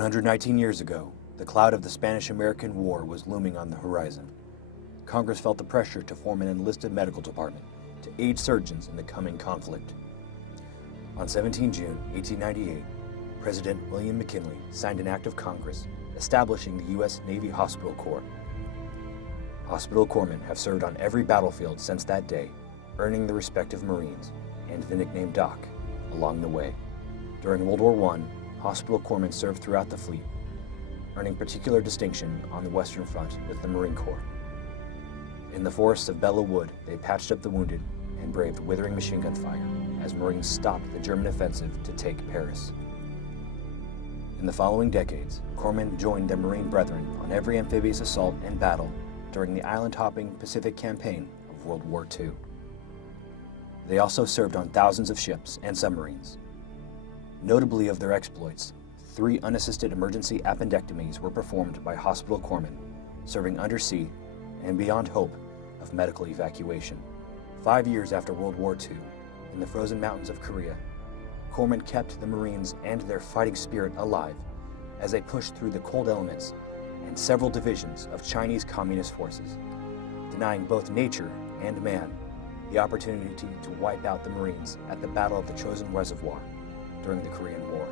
119 years ago, the cloud of the Spanish-American War was looming on the horizon. Congress felt the pressure to form an enlisted medical department to aid surgeons in the coming conflict. On 17 June 1898, President William McKinley signed an act of Congress establishing the U.S. Navy Hospital Corps. Hospital corpsmen have served on every battlefield since that day, earning the respect of Marines and the nickname Doc along the way. During World War I, hospital corpsmen served throughout the fleet, earning particular distinction on the Western Front with the Marine Corps. In the forests of Belleau Wood, they patched up the wounded and braved withering machine gun fire as Marines stopped the German offensive to take Paris. In the following decades, corpsmen joined their Marine brethren on every amphibious assault and battle during the island-hopping Pacific Campaign of World War II. They also served on thousands of ships and submarines. Notably of their exploits, 3 unassisted emergency appendectomies were performed by hospital corpsmen, serving undersea and beyond hope of medical evacuation. 5 years after World War II, in the frozen mountains of Korea, corpsmen kept the Marines and their fighting spirit alive as they pushed through the cold elements and several divisions of Chinese Communist forces, denying both nature and man the opportunity to wipe out the Marines at the Battle of the Chosin Reservoir during the Korean War.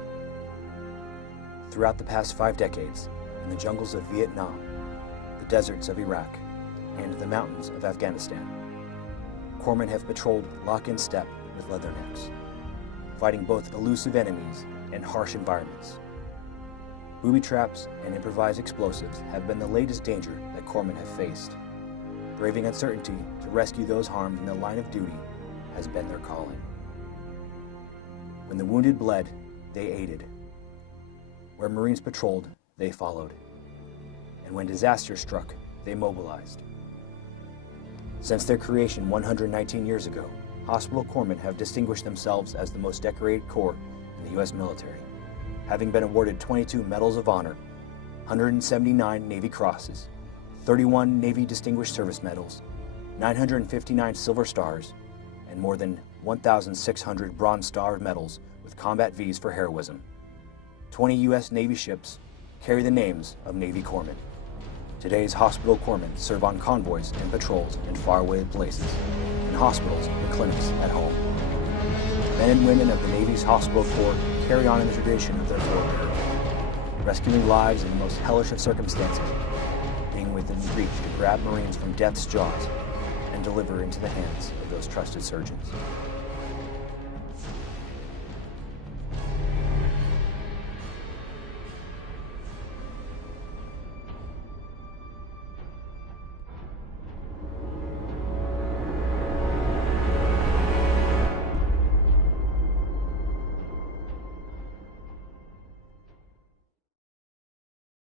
Throughout the past 5 decades, in the jungles of Vietnam, the deserts of Iraq, and the mountains of Afghanistan, corpsmen have patrolled lock in step with leathernecks, fighting both elusive enemies and harsh environments. Booby traps and improvised explosives have been the latest danger that corpsmen have faced. Braving uncertainty to rescue those harmed in the line of duty has been their calling. When the wounded bled, they aided. Where Marines patrolled, they followed. And when disaster struck, they mobilized. Since their creation 119 years ago, hospital corpsmen have distinguished themselves as the most decorated corps in the U.S. military, having been awarded 22 Medals of Honor, 179 Navy Crosses, 31 Navy Distinguished Service Medals, 959 Silver Stars, and more than 1,600 Bronze Star medals with combat Vs for heroism. 20 U.S. Navy ships carry the names of Navy corpsmen. Today's hospital corpsmen serve on convoys and patrols in faraway places, in hospitals and clinics at home. Men and women of the Navy's Hospital Corps carry on in the tradition of their forebears, rescuing lives in the most hellish of circumstances, being within reach to grab Marines from death's jaws and deliver into the hands of those trusted surgeons.